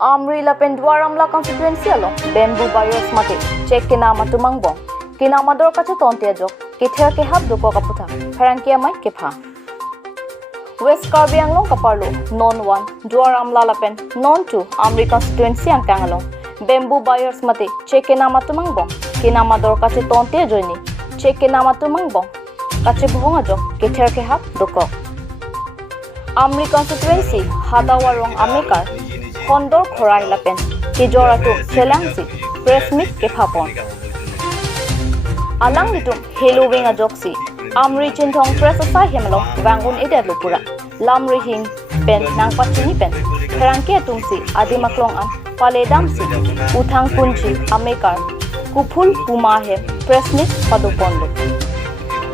Amri Duar Amla constituency along bamboo buyers mate check kinama tumangbong kinama dor kache tonte jok kither ke hab duko kaputa pharankia mai kepha West Karbi Anglong kaparlo non 1 Duar Amla Lapen non 2 Amri constituency angkang along bamboo buyers mate check kinama tumangbong kinama dor kache tonte joini check kinama tumangbong kache bhonga jok kither ke hab duko Amri constituency hadawarong amikar Kondor Khorai Lapen, Kijoratu, Selangsi, Press Meet Kepapon. Alang litum, Helu Winga Joksi, Amri Chintong Press Asai Hemelo, Vangun Ida Lupura, Lamri Hing, Pen, Nangpachini Pen, Peranke Tumsi, Adimaklong An, Pale Damsi, Utang Punchi, Amekar, Kupul Pumahe, Press Meet Padupondo.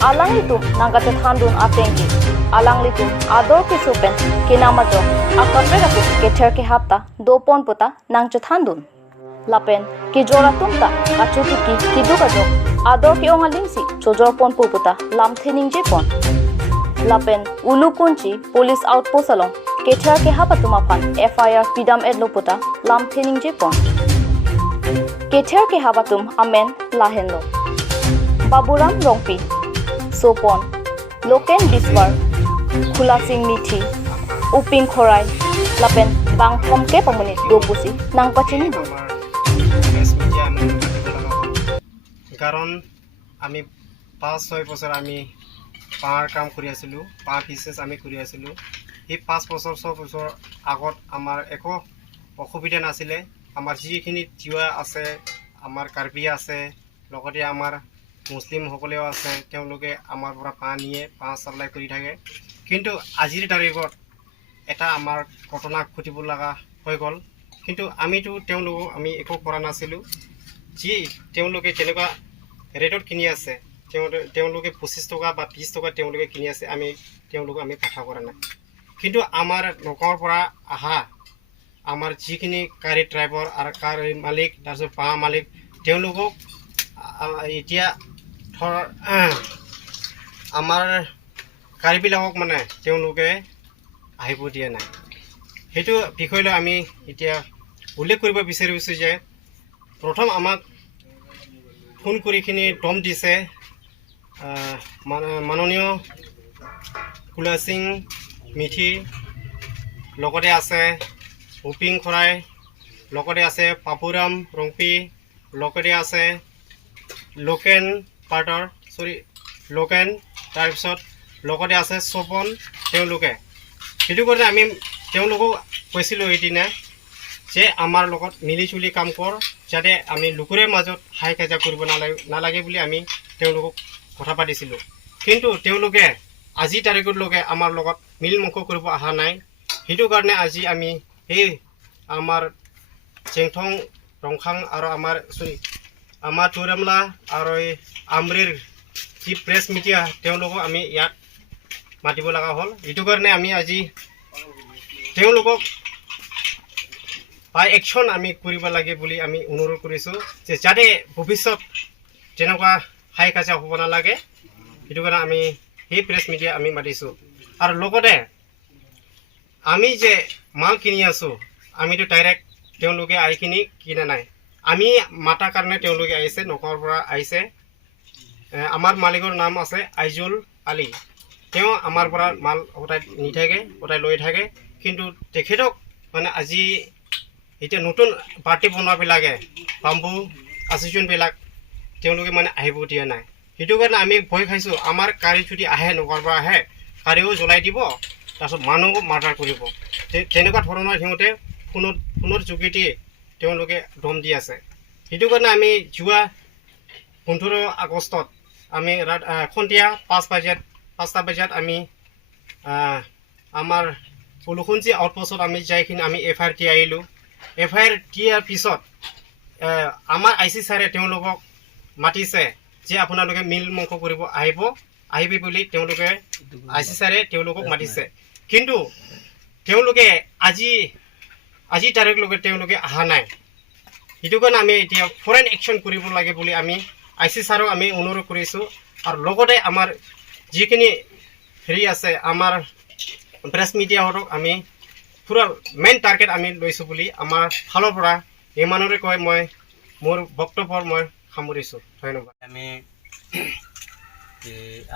Alang litum, Nangatet Handun Atengi, Alang litum, Ador Kisupen, Kinamajo, Akapregatu, Keter ke hapta, dopon puta, nang chathandun. Lapen, Kijora tumta, Achutuki, Kidukajo, Ador ki ongalingsi, Chojor pon puputa, Lam Thining Jepon. Lapen, Ulu Kunchi, Police Outpost along, Keter ke hapatumapan, FIR Pidam Edloputa, Lam Thining Jepon. Keter ke hapatum, Amen, Lahenlo. Baburam Rongpi, Sopon, Loken Biswar, Kulasing Mithi, Uping Khorai, Lapen, Bang Pomke Pamuni, Dopusi, Nang Pachini. কারণ আমি 5-6 বছর আমি পাহাড় কাম কৰি আছিলো পাহাড় business আমি কৰি আছিলো এই 5 বছৰ 6 বছৰ আগত আমাৰ একো অসুবিধা নাছিলে আমাৰ যিখিনি জিৱা আছে আমাৰ কাৰ্বি আছে লগতে আমাৰ মুছলিম সকলেও আছে তেওঁলোকে আমাৰ পৰা পানীয়ে পাঁচ সাপ্লাই কৰি থাকে কিন্তু আজিৰ তাৰিখত এটা আমাৰ ঘটনা ঘটিব লগা হৈ গল কিন্তু আমিতো তেওঁলোকক আমি একো কৰা নাছিলো যি তেওঁলোকে কেনেকুৱা ৰেটত কিনি আছে তেওঁলোকে 25 টকা বা 30 টকা তেওঁলোকে কিনি আছে আমি তেওঁলোকক আমি কথা কৰা নাই কিন্তু আমাৰ নকৰ পৰা আহা আমাৰ যিখিনি গাড়ী ড্ৰাইভাৰ আৰু গাড়ী মালিক তাৰপিছত পাহা মালিক তেওঁলোকক এতিয়া ধৰ আমাৰ গাড়ীবিলাকক মানে তেওঁলোকে আহিব দিয়া নাই সেইটো বিষয়লৈ আমি এতিয়া উল্লেখ কৰিব বিচাৰিছো যে প্ৰথম আমাক ফোন কৰি কিনি দম দিছে মাননীয় কুলাসিং মিঠি লগতে আছে উপিং খৰাই লগতে আছে পাপুৰাম ৰংপি লগতে আছে লোকেন পাৰ্টৰ লোকেন তাৰপিছত লগতে আছে সপন তেওঁলোকে সেইটো কাৰণে আমি তেওঁলোকক কৈছিলোঁ এদিনা যে আমাৰ লগত মিলিজুলি কাম কৰ যাতে আমি লোকৰে মাজত হাই কাজিয়া কৰিব নালাগে বুলি আমি তেওঁলোকক কথা পাতিছিলোঁ কিন্তু তেওঁলোকে আজি তাৰিখলৈকে আমাৰ লগত মিলমুখ কৰিব অহা নাই সেইটো কাৰণে আজি আমি এই আমাৰ চেংথং ৰংখাং আৰু আমাৰ তুৰামলা আৰু আমৰিৰ যি প্ৰেছ মিডিয়া তেওঁলোকক আমি ইয়াত মাতিব লগা হ'ল এইটো কাৰণে আমি আজি তেওঁলোকক বাই একশন আমি কৰিব লাগে বুলি আমি অনুৰোধ কৰিছো যে যাতে ভৱিষ্যত যেনেকুৱা হাই কাজিয়া হ'ব নালাগে সেইটো কাৰণে আমি এই প্ৰেছ মিডিয়া আমি মাতিছো আৰু লগতে আমি যে মাল কিনি আছো আমিতো ডাইৰেক্ট তেওঁলোকে আহি কিনি কিনা নাই আমি মাতা কাৰণে তেওঁলোকে আহিছে নকৰ পৰা আহিছে আমাৰ মালিকৰ নাম আছে আইজুল আলী তেওঁ আমাৰ পৰা মাল ওটাই নি থাকে ওটাই লৈ থাকে কিন্তু তেখেতক মানে আজি এটা নতুন পাৰ্টি বনোৱাবিলাকে বাম্বু এছ'চিয়েশ্যনবিলাক তেওঁলোকে মানে আহিব দিয়া নাই সেইটো কাৰণে আমি ভয় খাইছোঁ আমাৰ গাড়ী যদি আহে নকৰ পৰা আহে গাড়ীও জ্বলাই দিব তাৰপিছত মানুহকো মাৰ্ডাৰ কৰিব তেনেকুৱা ধৰণৰ সিহঁতে ফোনৰ যোগেদি তেওঁলোকে দম দি আছে সেইটো কাৰণে আমি যোৱা 15 আগষ্টত আমি সন্ধিয়া 5টা বজাত আমি আমাৰ পলুখুঞ্জি আউটপোষ্টত আমি যাইখিনি আমি এফআইআৰ দি আহিলোঁ এফআইআৰ দিয়াৰ পিছত আমাৰ আইচি ছাৰে তেওঁলোকক মাতিছে যে আপোনালোকে মিলমুখ কৰিব আহিবি বুলি তেওঁলোকে আইচি ছাৰে তেওঁলোকক মাতিছে কিন্তু তেওঁলোকে আজি তাৰিখলৈকে তেওঁলোকে অহা নাই সেইটো কাৰণে আমি এতিয়া ফৰেন একশ্যন কৰিব লাগে বুলি আমি আইচি ছাৰক আমি অনুৰোধ কৰিছোঁ আৰু লগতে আমাৰ যিখিনি হেৰি আছে আমাৰ প্ৰেছ মিডিয়াহঁতক আমি পুৰা মেইন টাৰ্গেট আমি লৈছোঁ বুলি আমাৰ ফালৰ পৰা ইমানৰে কৈ মই মোৰ বক্তব্য মই সামৰিছোঁ। ধন্যবাদ।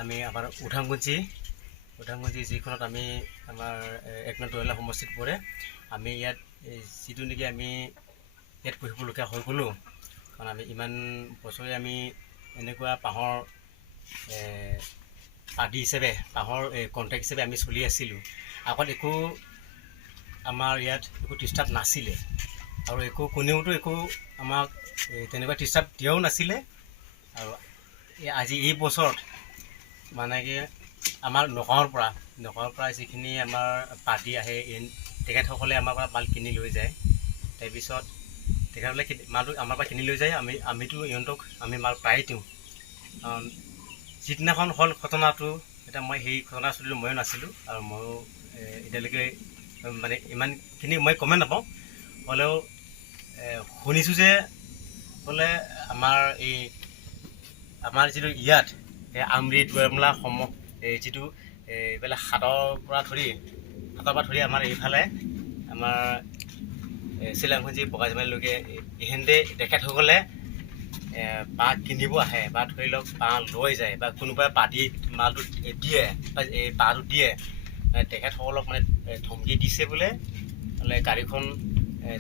আমি আমাৰ উঠাংগুঞ্জি যিখনত আমি আমাৰ 1 নং দৈলা সমষ্টিত পৰে। আমি ইয়াত যিটো নেকি আমি ইয়াত পঢ়িবলগীয়া হৈ গ'লোঁ, কাৰণ আমি ইমান বছৰে আমি এনেকুৱা বাঁহৰ পাৰ্টি হিচাপে বাঁহৰ কণ্ট্ৰেক্ট হিচাপে আমি চলি আছিলোঁ। আগত একো আমাৰ ইয়াত একো ডিষ্টাৰ্ব নাছিলে আৰু কোনেওতো একো আমাক তেনেকুৱা ডিষ্টাৰ্ব দিয়াও নাছিলে। আৰু আজি এই বছৰত মানে কি আমাৰ নগাঁৱৰ পৰা যিখিনি আমাৰ পাৰ্টি আহে তেখেতসকলে আমাৰ পৰা মাল কিনি লৈ যায়। তাৰপিছত তেখেতসকলে মালটো আমাৰ পৰা কিনি লৈ যায়, আমিতো ইহঁতক আমি মাল প্ৰায়ে দিওঁ। কাৰণ যিদিনাখন হ'ল ঘটনাটো, এতিয়া মই সেই ঘটনাস্থলীত ময়ো নাছিলোঁ আৰু ময়ো এতিয়ালৈকে মানে ইমানখিনি মই গমেই নাপাওঁ। হ'লেও শুনিছোঁ যে বোলে আমাৰ যিটো ইয়াত আমৰি দুৱাৰ আমলা যিটো এইফালে হাতৰ পৰা ধৰি আমাৰ এইফালে আমাৰ চিলাংখুঞ্জি বগাজমাৰীলৈকে এইখিনিতে তেখেতসকলে বাঁহ কিনিব আহে বা ধৰি লওক বাঁহ লৈ যায় বা কোনোবাই মালটো দিয়ে বা এই বাঁহটো দিয়ে। তেখেতসকলক মানে ধমকি দিছে বোলে গাড়ীখন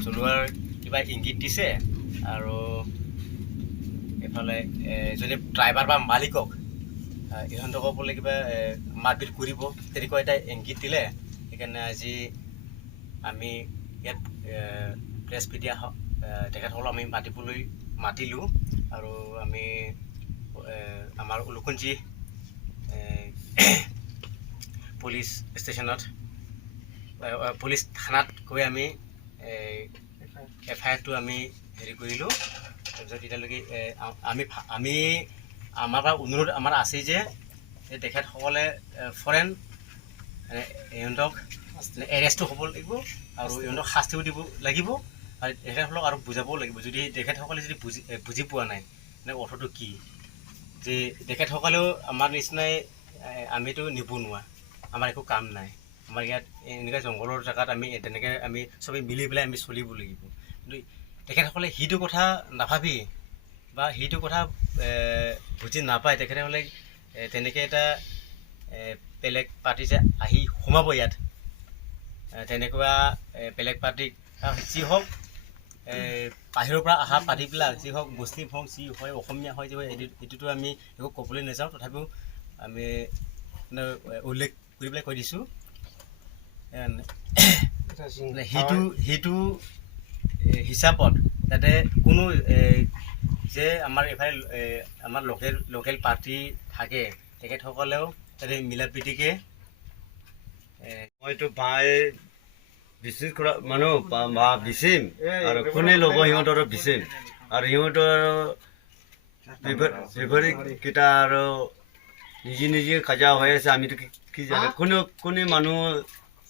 চলোৱাৰ কিবা ইংগিত দিছে আৰু এইফালে এজনে ড্ৰাইভাৰ বা মালিকক ইহঁতকক বোলে কিবা মাৰপিট কৰিব, তেনেকুৱা এটা ইংগিত দিলে। সেইকাৰণে আজি আমি ইয়াত প্ৰেছ মিডিয়া তেখেতসকলক আমি মাতিলোঁ আৰু আমি আমাৰ উলুকুঞ্জি পুলিচ ষ্টেচনত পুলিচ থানাত গৈ আমি FIR-টো আমি হেৰি কৰিলোঁ। তাৰপিছত এতিয়ালৈকে আমাৰ পৰা অনুৰোধ আমাৰ আছে যে তেখেতসকলে ফৰেন ইহঁতক এৰেষ্টো হ'ব লাগিব আৰু ইহঁতক শাস্তিও দিব লাগিব আৰু তেখেতসকলক আৰু বুজাবও লাগিব। যদি তেখেতসকলে যদি বুজি পোৱা নাই মানে অৰ্থটো কি, যে তেখেতসকলেও আমাৰ নিচিনাই আমিতো নিবনুৱা, আমাৰ একো কাম নাই। আমাৰ ইয়াত এনেকুৱা জংঘলৰ জেগাত আমি তেনেকৈ আমি চবেই মিলি পেলাই আমি চলিব লাগিব। কিন্তু তেখেতসকলে সেইটো কথা নাভাবি বা সেইটো কথা বুজি নাপায়। তেখেতসকলে তেনেকৈ এটা বেলেগ পাৰ্টি যে আহি সোমাব ইয়াত, তেনেকুৱা বেলেগ পাৰ্টিক যি হওক বাহিৰৰ পৰা অহা পাৰ্টিবিলাক যি হওক মুছলিম হওক যি হয় অসমীয়া হয় যি হয় এইটোতো আমি একো ক'বলৈ নাযাওঁ। তথাপিও আমি উল্লেখ কৰি পেলাই কৈ দিছোঁ সেইটো হিচাপত যাতে কোনো যে আমাৰ এইফালে আমাৰ লোকেল পাৰ্টি থাকে তেখেতসকলেও যাতে মিলা প্ৰীতিকৈ মইতো বাঁহ বিচিম কৰা মানুহ বাঁহ বিচিম আৰু কোনে ল'ব সিহঁতৰ বিচিম আৰু সিহঁতৰ বেপাৰীকেইটা আৰু নিজে খাজা হৈ আছে। আমিতো কি জানো কোনে মানুহ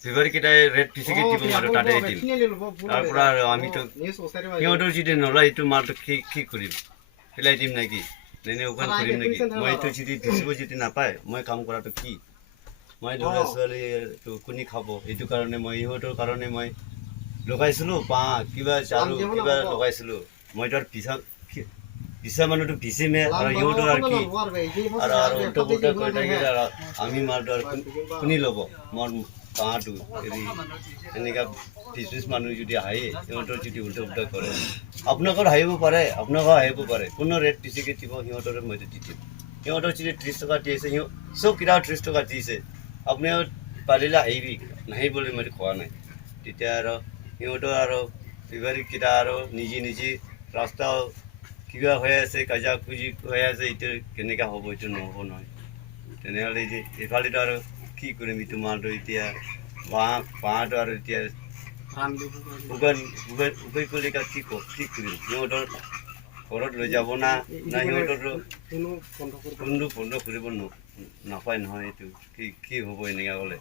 বেপাৰীকেইটাই ৰেট বেছিকৈ দিব আৰু তাতে দিম। তাৰ পৰা আৰু আমিতো সিহঁতৰ যদি নলয় এইটো মালটো কি কৰিম, পেলাই দিম নেকি, নে ওখান কৰিম নেকি? মইতো যদি বেচিব যদি নাপায় মই কাম কৰাটো কি? মই ল'ৰা ছোৱালীটো কোনে খাব? এইটো কাৰণে মই ইহঁতৰ কাৰণে মই লগাইছিলোঁ বাঁহ কিবা চাৰু কিবা লগাইছিলোঁ। মইতো আৰু পিছা মানুহটো বিচিমে আৰু সিহঁতৰ আৰু কি আৰু উল্টা পুল্টা কৈ থাকে আৰু আমি মালটো আৰু কোনে ল'ব মোৰ বাঁহটো হেৰি এনেকুৱা বিজনেছ মানুহ যদি আহে সিহঁতৰ যদি উল্টা পুল্টা কৰে আপোনালোকৰ আহিব পাৰে কোনো ৰেট বেছিকৈ দিব সিহঁতৰ মইতো দি দিম। সিহঁতৰ যদি 30 টকা দি আছে চব কিতাপ 30 টকা দিছে, আপুনিও পাৰিলে আহিবি, নাহি বুলি মইতো কোৱা নাই। তেতিয়া আৰু সিহঁতৰ আৰু বেপাৰীকেইটা আৰু নিজে ৰাস্তা কিবা হৈ আছে কাজিয়া খুজি হৈ আছে, এইটো কেনেকৈ হ'ব? এইটো নহ'ব নহয়। তেনেহ'লে যে এইফালেতো আৰু কি কৰিম? এইটো মালটো এতিয়া বাঁহটো আৰু এতিয়া উপায় কৰিলে কি কৰিম? সিহঁতৰ ঘৰত লৈ যাব না সিহঁতৰ কোনো বন্ধ কৰিব নাপায় নহয়। এইটো কি হ'ব এনেকুৱা হ'লে?